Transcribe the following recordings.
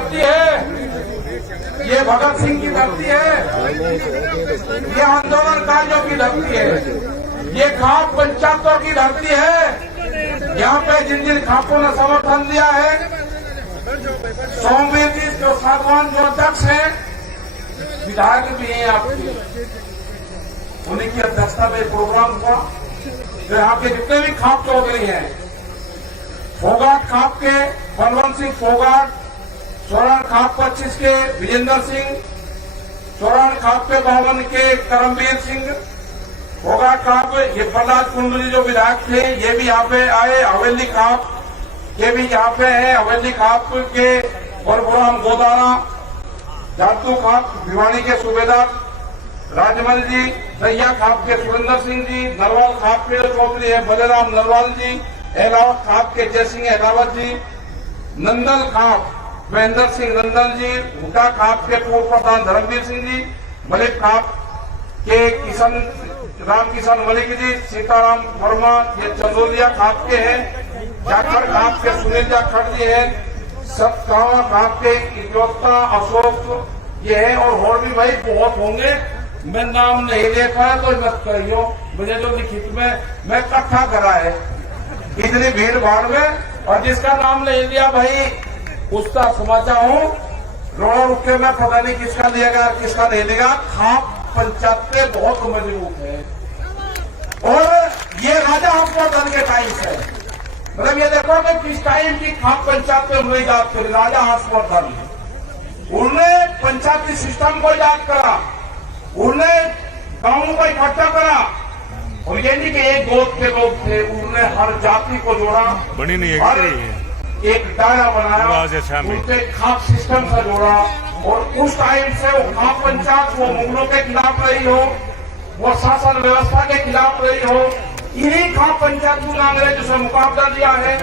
धरती है, ये भगत सिंह की धरती है, ये आंदोलनकारियों की धरती है, ये खाप पंचायतों की धरती है। यहाँ पे जिन जिन खापों ने समर्थन दिया है, सोमवीर जी जो सागवान जो अध्यक्ष हैं, विधायक भी हैं आपके, उन्हीं की अध्यक्षता में प्रोग्राम हुआ। तो यहाँ के जितने भी खाप चौधरी हैं, फोगाट खाप के बलवंत सिंह फोगाट, सोरान खाप 25 के विजेंद्र सिंह, सोरान खाप के 52 के करमवीर सिंह, फोगाट खाप ये प्रहलाद कुंडली जो विधायक थे ये भी यहाँ पे आए, हवेली खाप ये भी यहाँ पे है, हवेली खाप के बलबुराम गोदाना, जातू खाप भिवानी के सूबेदार राजमल जी, सैया खाप के सुरेंद्र सिंह जी, नरवाल खाप के चौधरी है बलेराम नरवाल जी, एलावत खाप के जय सिंह एलावत जी, नंदल खाप महेंद्र सिंह नंदल जी, हुटा खाप के पूर्व प्रधान धर्मवीर सिंह जी, मलिक खाप के किशन राम किशन मलिक जी, सीताराम वर्मा ये चंदोलिया खाप के हैं, जाखड़ खाप के सुनील जाखड़ जी है, सतगावा खाप के इजोत्ता अशोक ये है, और भी भाई बहुत होंगे, मैं नाम नहीं देखा है तो मत करियो, मुझे जो लिखित में मैं इकट्ठा करा है इतनी भीड़ भाड़ में, और जिसका नाम नहीं लिया भाई उसका समझा हूँ रोड़ा रुक के मैं पता नहीं किसका लिएगा किसका नहीं लिएगा। खाप पंचायत बहुत मजबूत है, और ये राजा हर्षवर्धन के टाइम से, मतलब ये देखो कि किस टाइम की खाप पंचायत में उन्होंने याद करी, राजा हर्षवर्धन उन्होंने पंचायती सिस्टम को याद करा, उन्होंने गांवों को इकट्ठा करा, और ये नहीं कि एक गोद के लोग थे, उन्होंने हर जाति को जोड़ा, बनी नहीं है एक दायरा बनाया, उनके खाप सिस्टम से जोड़ा, और उस टाइम से वो खाप पंचायत वो मुगलों के खिलाफ रही हो, वो शासन व्यवस्था के खिलाफ रही हो, इन्हीं खाप पंचायतों ने अंग्रेजों से मुकाबला दिया है,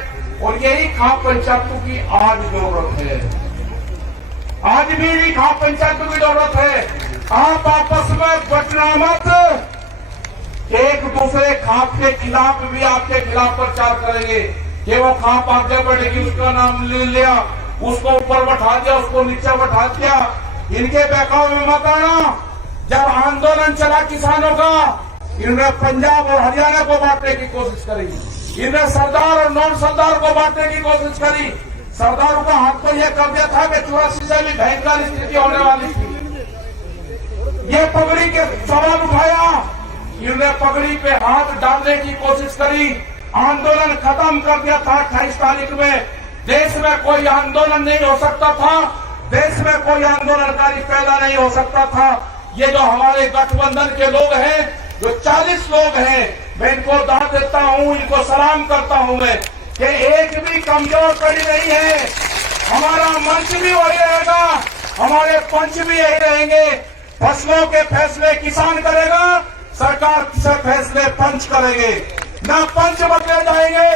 और यही खाप पंचायतों की आज जरूरत है, आज भी इन्हीं खाप पंचायतों की जरूरत है। आप आपस में बचना मत, एक दूसरे खाप के खिलाफ भी आपके खिलाफ प्रचार करेंगे कि वो खाप आगे बढ़ेगी, उसका नाम ले लिया, उसको ऊपर बैठा दिया, उसको नीचे बैठा दिया, इनके बहकाव में मत आना। जब आंदोलन चला किसानों का, इन्होंने पंजाब और हरियाणा को बांटने की कोशिश करी, इन्होंने सरदार और नॉन सरदार को बांटने की कोशिश करी। सरदारों का हाथ तो यह कर दिया था कि 84 से भी भयंकर स्थिति होने वाली थी, ये पगड़ी के सवाल उठाया, इन्होंने पगड़ी पे हाथ डालने की कोशिश करी, आंदोलन खत्म कर दिया था। 28 तारीख में देश में कोई आंदोलन नहीं हो सकता था, देश में कोई आंदोलनकारी पैदा नहीं हो सकता था। ये जो हमारे गठबंधन के लोग हैं, जो 40 लोग हैं, मैं इनको दाद देता हूं, इनको सलाम करता हूं मैं कि एक भी कमजोर कड़ी नहीं है। हमारा मंच भी वही रहेगा, हमारे पंच भी यही रहेंगे। फसलों के फैसले किसान करेगा, सरकार से फैसले पंच करेंगे, ना पंच बदले जाएंगे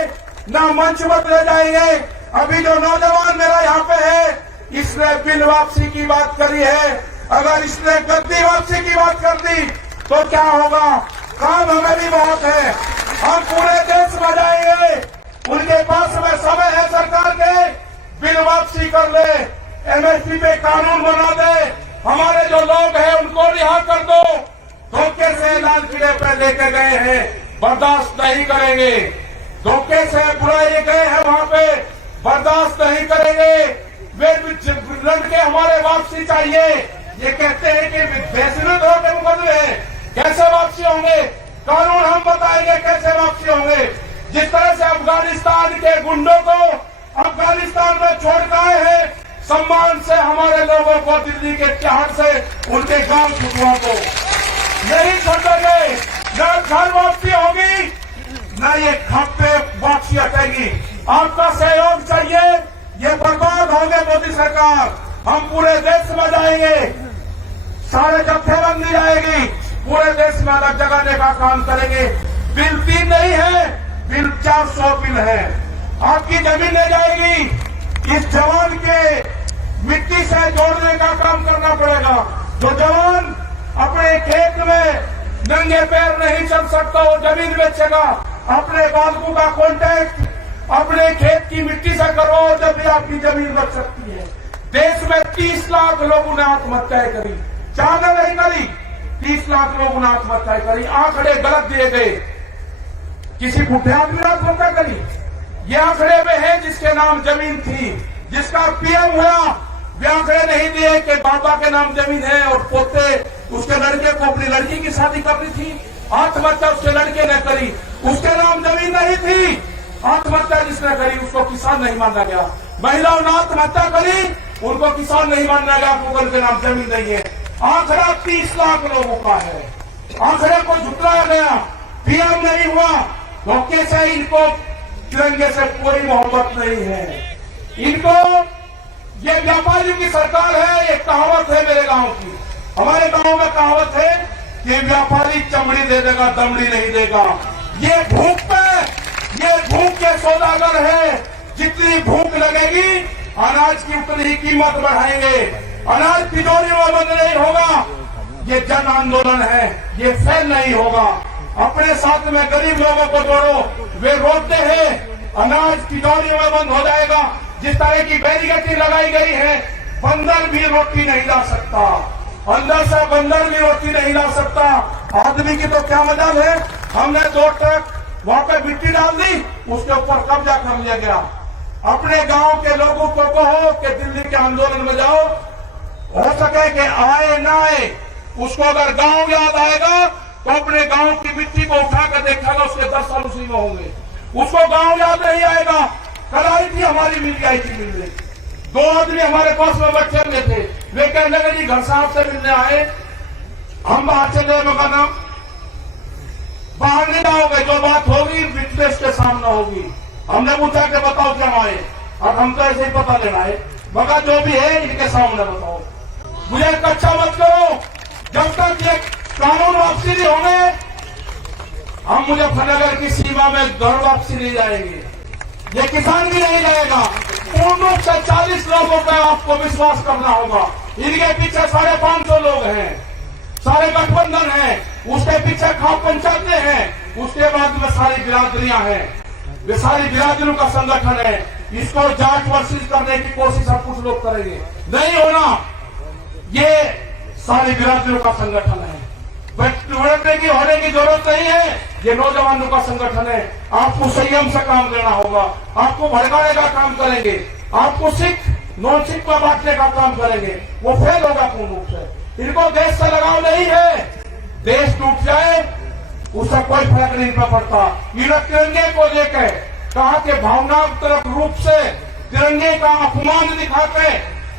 ना मंच बदले जाएंगे। अभी जो नौजवान मेरा यहाँ पे है, इसने बिल वापसी की बात करी है, अगर इसने गद्दी वापसी की बात कर दी तो क्या होगा? काम हमें भी बहुत है, हम पूरे देश में जाएंगे, उनके पास में समय है सरकार के, बिल वापसी कर ले, एमएसपी पे कानून बना दे, हमारे जो लोग हैं उनको रिहा कर दो। धोखे से लाल किले पे लेके गए हैं, बर्दाश्त नहीं करेंगे। धोखे से बुलाए गए हैं वहां पे, बर्दाश्त नहीं करेंगे। वे लड़के हमारे वापसी चाहिए। ये कहते हैं कि बेसुरत होकर मुकदमे हैं, कैसे वापसी होंगे? कानून हम बताएंगे कैसे वापसी होंगे। जिस तरह से अफगानिस्तान के गुंडों को अफगानिस्तान में छोड़ गए हैं, सम्मान से हमारे लोगों को दिल्ली के तिहाड़ से उनके गांव छुटवा दो, नहीं छोड़ेंगे। न घर वापसी होगी, न ये खाते वापसी हटेगी। आपका सहयोग चाहिए, ये बर्बाद होंगे मोदी सरकार। हम पूरे देश में जाएंगे, सारे जत्थेबंदी जाएगी, पूरे देश में अलग जगाने का काम करेंगे। बिल 3 नहीं है, बिल 400 बिल है। आपकी जमीन ले जाएगी। इस जवान के मिट्टी से जोड़ने का काम करना पड़ेगा। जो जवान अपने खेत में नंगे पैर नहीं चल सकता, वो जमीन बेचेगा। अपने बालकों का कॉन्टैक्ट अपने खेत की मिट्टी से करो, जब भी आपकी जमीन बच सकती है। देश में 30 लाख लोगों ने आत्महत्याएं करी, ज्यादा नहीं करी, 30 लाख लोगों ने आत्महत्याएं करी। आंकड़े गलत दिए गए, किसी बुढ़े आदमी ने आत्महत्या करी? ये आंकड़े में है जिसके नाम जमीन थी, जिसका पीएम हुआ, वे आंकड़े नहीं दिए कि बाबा के नाम जमीन है और पोते उसके लड़के को अपनी लड़की की शादी करनी थी, आत्महत्या उसके लड़के ने करी, उसके नाम जमीन नहीं थी, आत्महत्या जिसने करी उसको किसान नहीं माना गया। महिलाओं ने आत्महत्या करी, उनको किसान नहीं माना गया, उनके नाम जमीन नहीं है। आंकड़ा 30 लाख लोगों का है, आंकड़े को झुटलाया गया, पीएम नहीं हुआ, धोखे से इनको तिरंगे से कोई मोहब्बत नहीं है। इनको ये व्यापारियों की सरकार है। एक कहावत है मेरे गांव की, हमारे गांव में कहावत है कि व्यापारी चमड़ी दे देगा, दमड़ी नहीं देगा। ये भूख के सौदागर है, जितनी भूख लगेगी अनाज की उतनी ही कीमत बढ़ाएंगे। अनाज तिजोरी में बंद नहीं होगा, ये जन आंदोलन है, ये फेल नहीं होगा। अपने साथ में गरीब लोगों को जोड़ो, वे रोते हैं अनाज तिजोरी में बंद हो जाएगा। जिस तरह की बैरिकेडिंग लगाई गई है, बंदर भी रोटी नहीं ला सकता, अंदर से बंदर भी रोटी नहीं ला सकता। आदमी की तो क्या मजाल है, हमने 2 ट्रक वहां पर मिट्टी डाल दी, उसके ऊपर कब्जा कर लिया गया। अपने गांव के लोगों को कहो कि दिल्ली के आंदोलन में जाओ, हो सके कि आए ना आए, उसको अगर गांव याद आएगा तो अपने गांव की मिट्टी को उठाकर देखेगा, उसके 10 साल उसी में होंगे। उसको गांव याद नहीं आएगा। कल आई थी हमारी मिल आई थी मिलने, 2 आदमी हमारे पास में बैठे हुए थे, वे कहने लगे जी घर साहब से मिलने आए, हम बाहर चले, मगर नाम बाहर नहीं जाओगे, जो बात होगी विटनेस के सामने होगी। हमने पूछा कि बताओ क्या आए, अब हम तो ऐसे ही पता लेना है, मगर जो भी है इनके सामने बताओ, मुझे कच्चा मत करो। जब तक ये कानून वापसी नहीं होंगे, हम मुजफ्फरनगर की सीमा में घर वापसी नहीं जाएंगे, ये किसान भी नहीं जाएगा। पूर्ण रूप से 40 लोगों पर आपको विश्वास करना होगा। इनके पीछे 550 लोग हैं, सारे गठबंधन हैं, उसके पीछे खाप पंचायतें हैं, उसके बाद में सारी बिरादरियां हैं, वे सारी बिरादरियों का संगठन है। इसको जांच वर्षित करने की कोशिश अब कुछ लोग करेंगे, नहीं होना। ये सारी बिरादरियों का संगठन है, बैठने की होने की जरूरत नहीं है। ये नौजवानों का संगठन है। आपको संयम से काम लेना होगा, आपको भड़काने का काम करेंगे, आपको सिख नॉन सिख पर बांटने का काम करेंगे, वो फेल होगा पूर्ण रूप से। इनको देश से लगाव नहीं है, देश टूट जाए उससे कोई फर्क नहीं पड़ता। इन तिरंगे को लेकर कहा कि भावनात्मक रूप से तिरंगे का अपमान दिखाते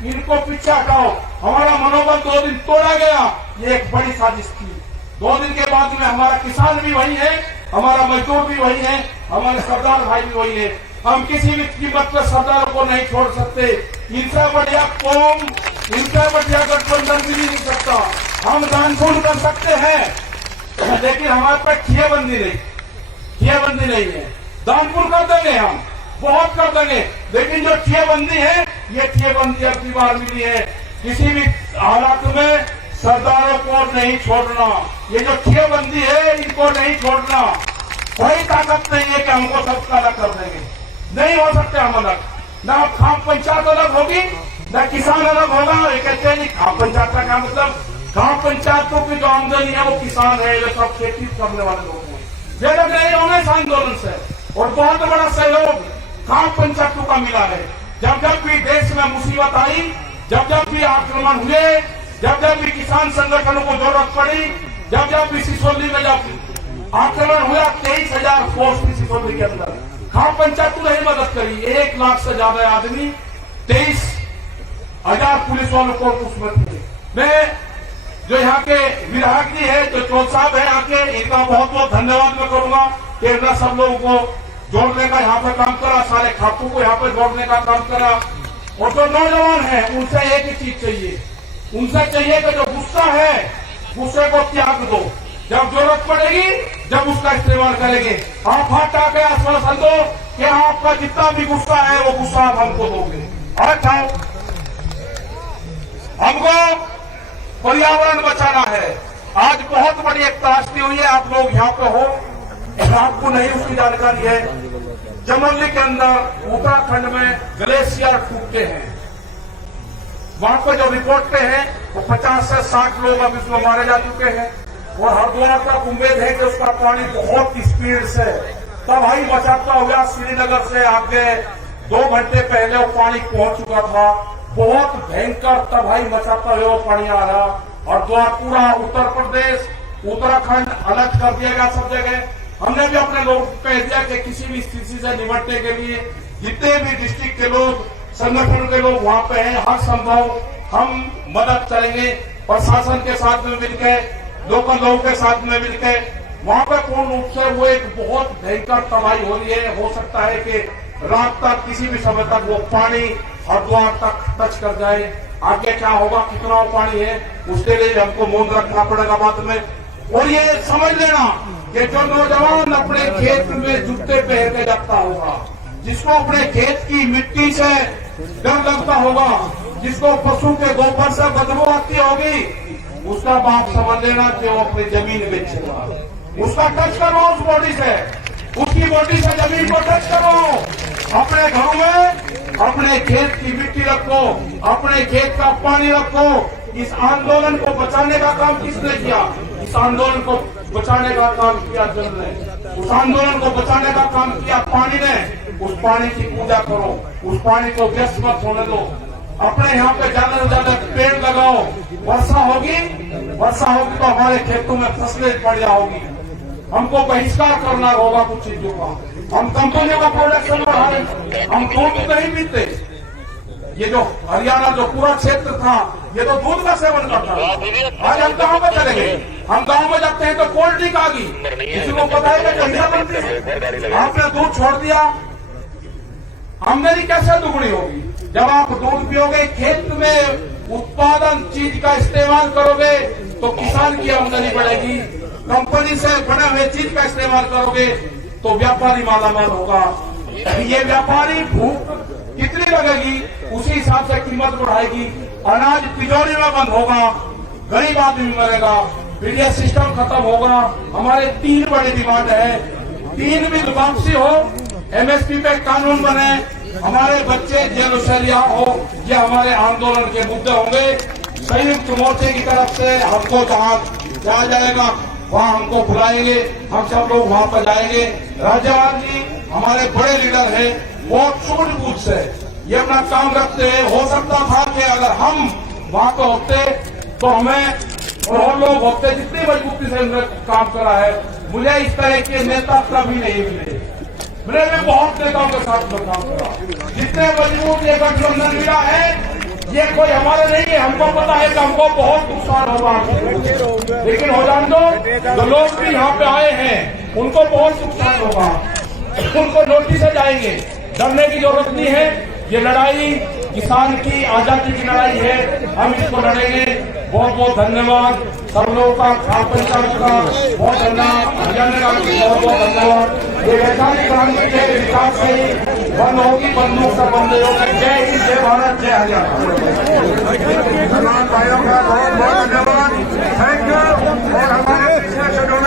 इनको पीछे हटाओ। हमारा मनोबल 2 दिन तोड़ा गया, ये एक बड़ी साजिश थी। 2 दिन के बाद में हमारा किसान भी वही है, हमारा मजदूर भी वही है, हमारे सरदार भाई भी वही है। हम किसी भी कीमत पर सरदार को नहीं छोड़ सकते। इनसे बढ़िया कौम, इनसे बढ़िया गठबंधन भी नहीं सकता। हम दानपुर कर सकते हैं, लेकिन हमारे पास खियाबंदी नहीं है। दानपुर कर देंगे, हम बहुत कर देंगे, लेकिन जो खियाबंदी है, ये खियाबंदी अब की बार मिली है। किसी भी हालात में सरदारों को नहीं छोड़ना, ये जो खियाबंदी है इनको नहीं छोड़ना। कोई ताकत नहीं है कि हमको सबका अलग कर देंगे, नहीं हो सकते हम अलग। ना खाप पंचायत अलग होगी, ना किसान अलग होगा। ये कहते हैं खाप पंचायत का क्या मतलब? खाप पंचायतों की जो आमदनी है वो किसान है, जो सब खेती करने वाले लोग हैं, ये लोग नहीं होंगे इस आंदोलन से। और बहुत बड़ा सहयोग खाप पंचायतों का मिला है। जब जब भी देश में मुसीबत आई, जब जब भी आक्रमण हुए, जब जब भी किसान संगठनों को जरूरत पड़ी, जब जब भी सिसोली में जब आक्रमण हुआ, 23,000 पोस्ट थी सिसोली के अंदर, खाप पंचायत ने ही मदद करी। 1 लाख से ज्यादा आदमी, 23,000 पुलिस वालों को उसमें थे। मैं जो यहाँ के विधायक जी है, जो चौल साहब है आके, इनका बहुत बहुत धन्यवाद मैं करूंगा कि इन्होंने सब लोगों को जोड़ने का यहाँ पे काम करा, सारे खातों को यहाँ पे जोड़ने का काम करा। और जो नौजवान है उनसे एक ही चीज चाहिए, उनसे चाहिए कि जो गुस्सा है, गुस्से को त्याग दो। जब जरूरत पड़ेगी जब उसका इस्तेमाल करेंगे। आप हाथ आके आश्वासन दो कि आपका जितना भी गुस्सा है वो गुस्सा आप हमको दोगे। अच्छा, हमको पर्यावरण बचाना है। आज बहुत बड़ी एक त्रासदी हुई है, आप लोग यहाँ पे हो, आपको नहीं उसकी जानकारी है। चमोली के अंदर उत्तराखंड में ग्लेशियर टूटते हैं, वहां पर जो रिपोर्ट हैं वो 50 से 60 लोग अब इसमें मारे जा चुके हैं। और हरिद्वार तक उम्मीद है कि उसका पानी बहुत स्पीड से तबाही मचाता हुआ श्रीनगर से आगे 2 घंटे पहले वो पानी पहुंच चुका था। बहुत भयंकर तबाही मचाता हुआ पानी आ रहा। हरिद्वार पूरा उत्तर प्रदेश उत्तराखंड अलर्ट कर दिया गया सब जगह। हमने भी अपने लोग कह दिया कि किसी भी स्थिति से निपटने के लिए जितने भी डिस्ट्रिक्ट के लोग संगठन के लोग वहां पे हैं, हर संभव हम मदद करेंगे। प्रशासन के साथ में मिलकर, लोकल लोगों के साथ में मिलकर वहां पर पूर्ण रूप से वो एक बहुत भयंकर तबाही हो रही है। हो सकता है कि रात तक किसी भी समय तक वो पानी हरिद्वार तक टच कर जाए। आगे क्या होगा, कितना वो पानी है, उसके लिए हमको मौन रखना पड़ेगा बात में। और ये समझ लेना कि जो नौजवान अपने खेत में जूते पहन के जाता होगा, जिसको अपने खेत की मिट्टी से डर लगता होगा, जिसको पशु के गोबर से बदबू आती होगी, उसका बाप समझ लेना कि वो अपनी जमीन बेचेगा। उसका टच करो उस बॉडी से, उसकी बॉडी से जमीन को टच करो। अपने घरों में अपने खेत की मिट्टी रखो, अपने खेत का पानी रखो। इस आंदोलन को बचाने का काम किसने किया? इस आंदोलन को बचाने का काम किया जल ने। उस आंदोलन को बचाने का काम किया पानी ने। उस पानी की पूजा करो, उस पानी को व्यस्त मत होने दो। अपने यहाँ पे ज्यादा से ज्यादा पेड़ लगाओ। वर्षा होगी तो हमारे खेतों में फसलें बढ़िया होगी। हमको बहिष्कार करना होगा कुछ चीजों का। हम कंपनियों का प्रोडक्शन बढ़ाएं। हम दूध नहीं पीते। ये जो हरियाणा जो पूरा क्षेत्र था, ये तो दूध का सेवन करता था। आज हम गाँव में चले गए, हम गाँव में जाते हैं तो कोल्ड ड्रिंक आ गई। किसी को पता है कि कहिया बनती है? आपने दूध छोड़ दिया, आमदनी कैसे दुगनी होगी? जब आप दूध पियोगे, खेत में उत्पादन चीज का इस्तेमाल करोगे तो किसान की आमदनी बढ़ेगी। कंपनी से बने हुए चीज का इस्तेमाल करोगे तो व्यापारी मालामाल होगा। ये व्यापारी भूख कितनी लगेगी उसी हिसाब से कीमत बढ़ाएगी। अनाज तिजोरी में बंद होगा, गरीब आदमी मरेगा, फिर यह सिस्टम खत्म होगा। हमारे 3 बड़ी डिमांड है। 3 बिल वापसी हो, एमएसपी पे कानून बने, हमारे बच्चे जेल से रिहा हो। ये हमारे आंदोलन के मुद्दे होंगे। संयुक्त मोर्चे की तरफ से हमको जहाँ जाया जाएगा वहाँ हमको बुलाएंगे, हम सब लोग वहाँ पर जाएंगे। राज्यपाल जी हमारे बड़े लीडर हैं, बहुत सूझबूझ से ये अपना काम रखते हैं। हो सकता था कि अगर हम वहाँ पे होते तो हमें और लोग होते, जितनी मजबूती से उन्होंने काम करा है। मुझे इस तरह के नेता कभी नहीं मिले। मैंने भी बहुत नेताओं के साथ काम करा। जितने मजबूत ये गठबंधन मिला है, ये कोई हमारे नहीं है। हमको पता है कि हमको बहुत नुकसान होगा, लेकिन हो जान दो, जो लोग भी यहाँ पे आए हैं उनको बहुत नुकसान होगा। उनको नोटिस से जाएंगे, डरने की जरूरत नहीं है। ये लड़ाई किसान की आजादी की लड़ाई है, हम इसको लड़ेंगे। बहुत बहुत धन्यवाद सब लोगों का, खान पंचायत का बहुत धन्यवाद, हरियाणा का बहुत बहुत धन्यवाद। ये वैचारिक क्रांति के विकास से बंद होगी, बंदूक से बंद होगी। जय हिंद, जय भारत, जय हरियाणा। भाइयों का बहुत बहुत धन्यवाद, थैंक यू। और हमारे पिछले शेड्यूल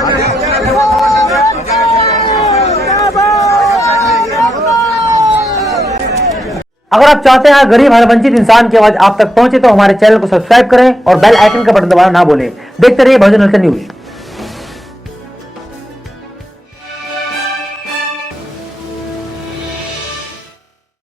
अगर आप चाहते हैं गरीब हर वंचित इंसान की आवाज आप तक पहुंचे तो हमारे चैनल को सब्सक्राइब करें और बेल आइकन का बटन दबाना ना भूलें। देखते रहिए बहुजन हलचल न्यूज।